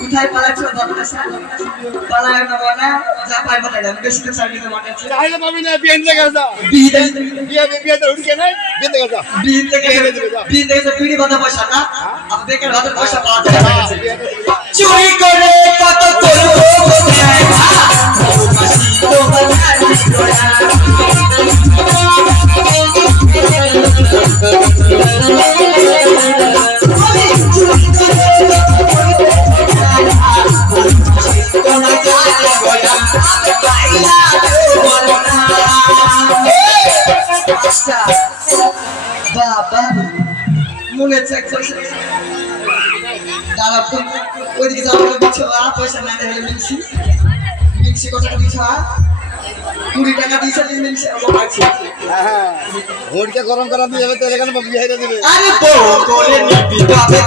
কোথায় পালাচ্ছো পালায় না বলা যা পাই বলে না বেশি তো সার্ভিসে মনে আছে চাইলে পাবি না বিয়ে থেকে আসা বিয়ে তো উঠকে নাই বিয়ে থেকে আসা বিয়ে থেকে পিড়ি বাঁধা পয়সা না আমি বেকার হাতে পয়সা পাওয়া যায় চুরি করে কত করবো বাবা মনে চেক পয়সা দাঁড়া ওইদিকে যাবো দিচ্ছ পয়সা না দেবে মিনসি মিনসি কত টাকা দিচ্ছ 20 টাকা দিয়েছে মিনসি পাচ্ছি ভোটকে গরম করা দিয়ে যাবে তো এখানে বিয়ে হয়ে যাবে আরে বড় করে নিবি তবে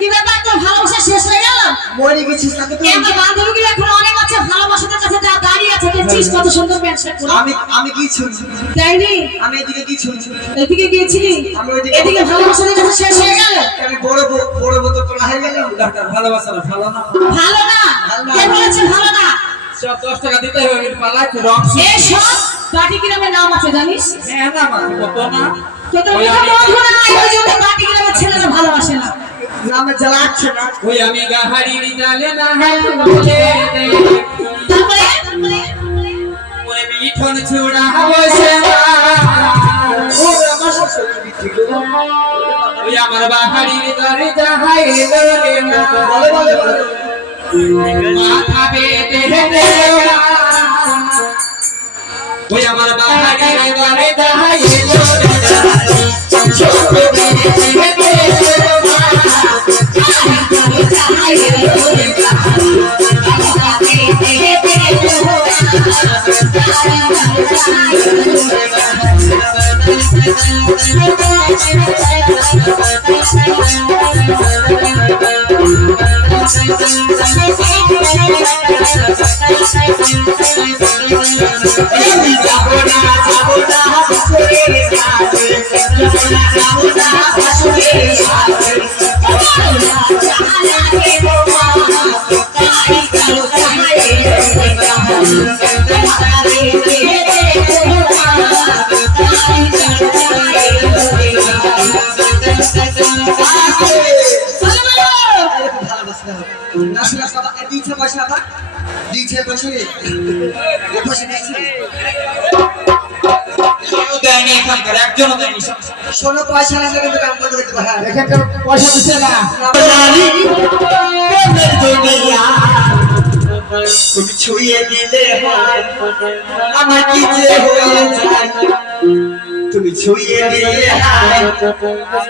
কি ব্যাপার তোর ভালোবাসা শেষ হয়ে গেল মরে গেছিস না তো আমার বান্ধবীগুলো এখন অনেক আছে ভালোবাসার কাছে যা দাঁড়িয়ে আছে দেখছিস কত সুন্দর প্যান্ট শার্ট পরে আমি কি শুনছি তাইনি আমি এদিকে কি শুনছি এদিকে গিয়েছিলি এদিকে ভালোবাসার কাছে শেষ হয়ে গেল আমি বড় তো তোলা হয়ে গেল ডাক্তার ভালোবাসা না ভালো না ভালো না কে বলেছে ভালো না 10 টাকা দিতে হবে পালা রং এই সব বাটি গ্রামের নাম আছে জানিস হ্যাঁ না মা কত না তো তোর বন্ধু না এই জন্য বাটি গ্রামের ছেলেরা ভালোবাসে না নামে জ্বালাচ্ছে না ওই আমি গাহারির জালে না হাত বলে তারপরে ওই মিঠন ছুড়া বসে ও আমার শ্বশুর বিক্রি করো ওই আমার বাহারির দরে যাহাই রে না বলে মাথা বেঁধে দে ওই আমার বাহারির দরে যাহাই রে শোনো পয়সা না কিন্তু কাম বন্ধ করতে পারে এখানকার পয়সা দিচ্ছে না তুমি ছুঁয়ে দিলে আমার কি যে হয়ে যায় তুমি ছুঁয়ে দিলে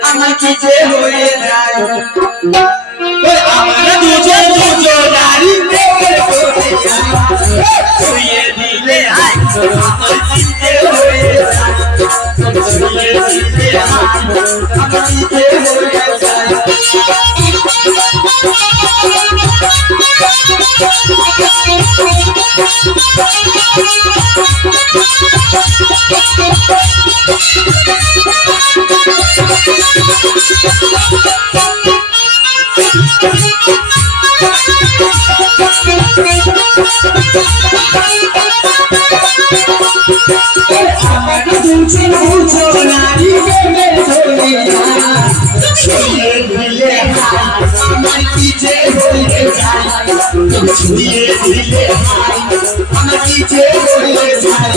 আমার কি যে হয়ে যায় আমরা দুজন নারী ছুঁয়ে দিলে আমার কি যে হয়ে যায় ছুঁয়ে দিলে আমার কি যে হয়ে যায় আমাকে দুজন বুঝো নারী প্রেমে ধরে ছুঁয়ে দিলে আমার কি যে হয়ে যায় ছুঁয়ে দিলে আমার কি যে হয়ে যায়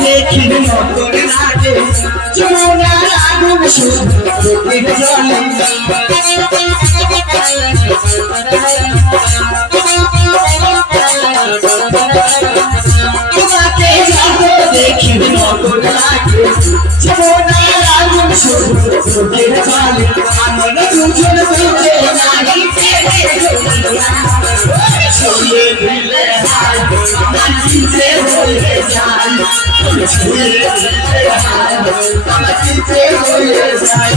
দেখি নতুন লাগে যমুনার আগুন শুধু চোখের জলে তোমাকে যত দেখি নতুন লাগে যমুনার আগুন শুধু চোখের জলে আমরা দুজন দুজে নারী প্রেমে ছুঁয়ে দিলে আমার কি যে হয়ে যায় ছুঁয়ে দিলে আমার কি যে হয়ে যায়